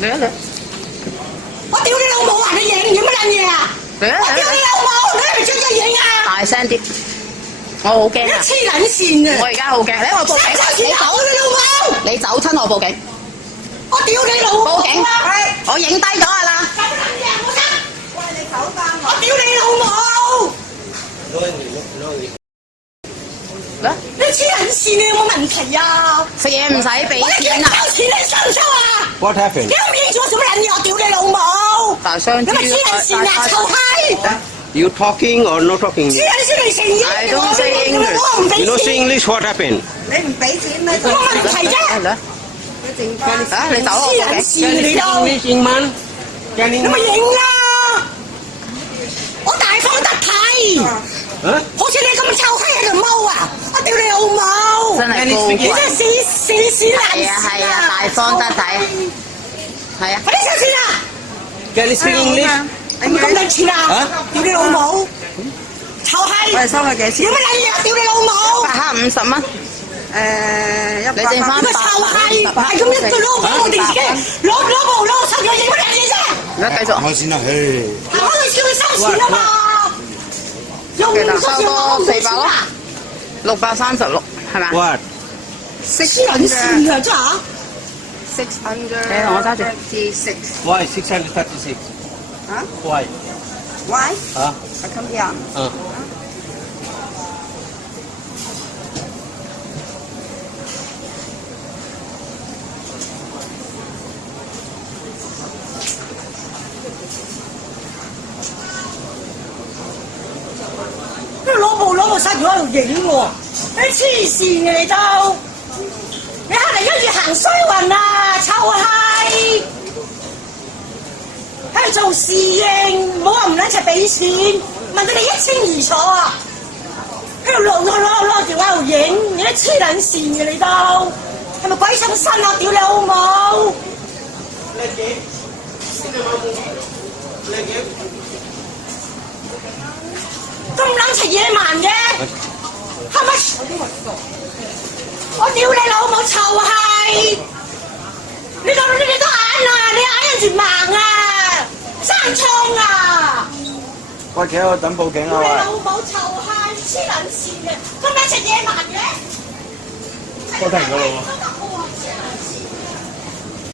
嚟啊嚟！我屌你老母啊！你影乜撚嘢啊？嚟啊嚟！我屌你老母！你係咪出咗影啊？大聲啲！我好驚啊！黐撚線啊！我而家好驚，你我報警！你走你老母！你走親我報警！我屌你老母！報警！我影低咗啊啦！搞乜撚嘢啊！我得！喂，你走翻我！我屌你老母！你黐撚線，你有冇問題啊？食嘢唔使俾錢啊！收錢你收唔收啊 What happened? 你都唔認住我做乜撚嘢？我屌你老母！大雙你咪黐撚線啊！臭閪！ You talking or not talking? 黐撚線你成日 I don't say English. 我唔俾 You don't 錢 say。English. What happened? 你唔俾錢咩？有冇問題啫？嚟佢剩翻啊！你走啊！黐撚線你都， English, Ingman. Can 你咪 Ingman? 認啦！我大方得體，Huh? 好似你咁臭閪喺度踎啊！我屌你老母！真係高你真貴。係死爛係啊係啊，大方得體。係啊。快啲收錢啊！ Can you speak English? 係咪咁多錢啊啊？屌你老母！臭我閪！哋收佢幾錢屌？乜撚嘢啊！屌你老母！白蝦50蚊，誒，你剩翻呢個臭閪係咁一句攞我電視機，攞收咗影乜撚嘢啫？而家繼續。開先啦，唉。行開去叫佢收錢啊嘛！用其實唔收錢我唔俾錢啊！ 636係咪？ What? 黐撚線啊！真係啊！ 你同我揸住。 636 Why 636? 啊 Why? ？Why？ Huh? I come here. Uh. 攞部手機喺度影喎，你黐線嘅你都，你係咪跟住行衰運啊？臭閪！喺度做侍應，唔好話唔撚齊俾錢，問到你一清二楚啊！喺度攞電話喺度影，你都黐撚線嘅你都，係咪鬼上身啊？屌你老母！咁撚齊野蠻嘅，係咪？我屌你老母臭閪！你都眼啊！你眼跟住盲啊！生瘡啊！我企喺度等報警屌你啊！老母臭閪！黐撚線嘅，咁撚齊野蠻嘅！喂，收得唔到咯喎。